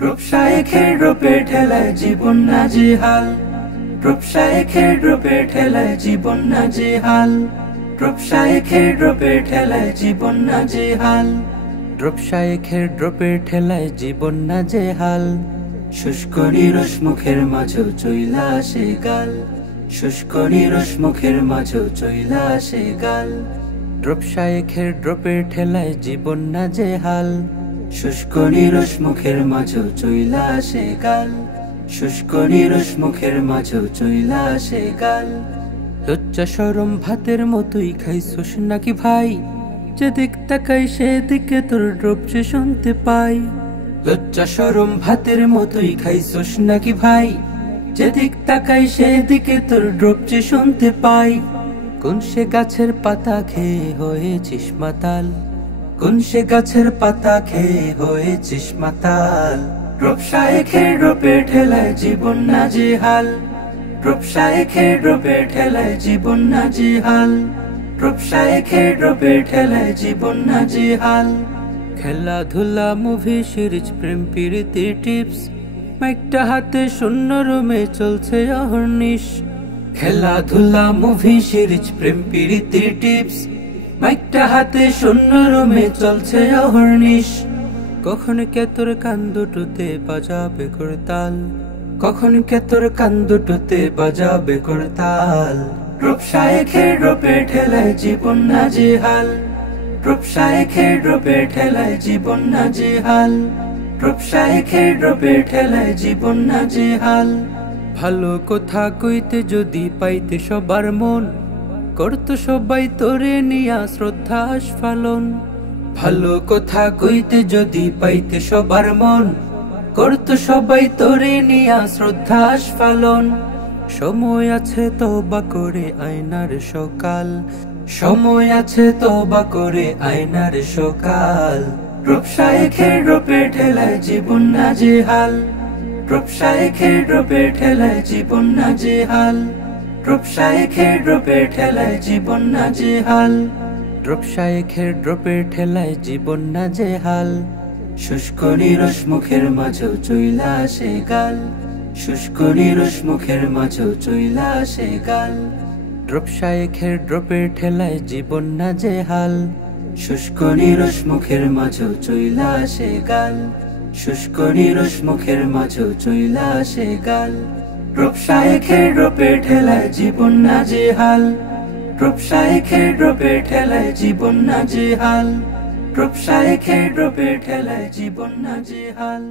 রূপসায়েখের রূপে ঠেলায় জীবন নাজেহাল। রূপসায়েখের রূপে ঠেলায় জীবন নাজেহাল। রূপসায়েখের রূপে ঠেলায় জীবন নাজেহাল। রূপসায়েখের রূপে ঠেলায় জীবন নাজেহাল। শুষ্ক নিরস মুখের মাঝেও চইলা আসে গাল। শুষ্ক নিরস মুখের মাঝেও চইলা আসে গাল। রূপসায়েখের রূপে ঠেলায় জীবন নাজেহাল। শুষ্ক নিরস মুখের মাঝেও চইলা আসে গাল। শুষ্ক নিরস মুখের মাঝেও চইলা আসে গাল। লজ্জা শরম ভাতের মতোই খাইছস নাকি ভাই? যেদিক তাকাই সেদিকে তোর রূপ যে শুনতে পাই। লজ্জা শরম ভাতের মতোই খাইছস নাকি ভাই? যেদিক তাকাই সেদিকে তোর রূপ যে শুনতে পাই। কোন সে গাছের পাতা খেয়ে হয়েছিস মাতাল? কোন সে গাছের পাতা খেয়ে হয়েছিস মাতাল? রূপসায়েখের রূপে ঠেলায় জীবন নাজেহাল। রূপসায়েখের রূপে ঠেলায় জীবন নাজেহাল। রূপসায়েখের রূপে ঠেলায় জীবন নাজেহাল। খেলাধুলা মুভি সিরিজ প্রেম প্রীতি টিপস, মাইকটা হাতে শূন্য রুমে চলছে অহর্নিশ। খেলাধুলা মুভি সিরিজ প্রেম প্রীতি টিপস, মাইকটা হাতে শূন্য রুমে চলছে অহর্নিশ। কখন কে তোর কান দুটোতে বাজাবে করতাল? কখন কে তোর কান দুটোতে বাজাবে করতাল? রূপসায়েখের রূপে ঠেলায় জীবন নাজেহাল। রূপসায়েখের রূপে ঠেলায় জীবন নাজেহাল। রূপসায়েখের রূপে ঠেলায় জীবন নাজেহাল। ভালো কথা কইতে যদি পাইতে সবার মন, করতো সবাই তোরে নিয়া শ্রদ্ধা আস্ফালন। ভালো কথা কইতে যদি পাইতে সবার মন, করতো সবাই তোরে নিয়া শ্রদ্ধা আস্ফালন। সময় আছে তওবা করে আয়নার সকাল। সময় আছে তওবা করে আয়নার সকাল। রূপসায়েখের রূপে ঠেলায় জীবন নাজেহাল। রূপসায়েখের রূপে ঠেলায় জীবন নাজেহাল। রূপসায়েখের রূপে ঠেলায় জীবন নাজেহাল। রূপসায়েখের রূপে ঠেলায় জীবন নাজেহাল। শুষ্ক নিরস মুখের মাঝেও চইলা আসে গাল। শুষ্ক নিরস মুখের মাঝেও চইলা আসে গাল। রূপসায়েখের রূপে ঠেলায় জীবন নাজেহাল। শুষ্ক নিরস মুখের মাঝেও চইলা আসে গাল। শুষ্ক নিরস মুখের মাঝেও চইলা আসে গাল। রূপসায়েখের রূপে ঠেলায় জীবন নাজেহাল। রূপসায়েখের রূপে ঠেলায় জীবন নাজেহাল। রূপসায়েখের রূপে ঠেলায় জীবন নাজেহাল।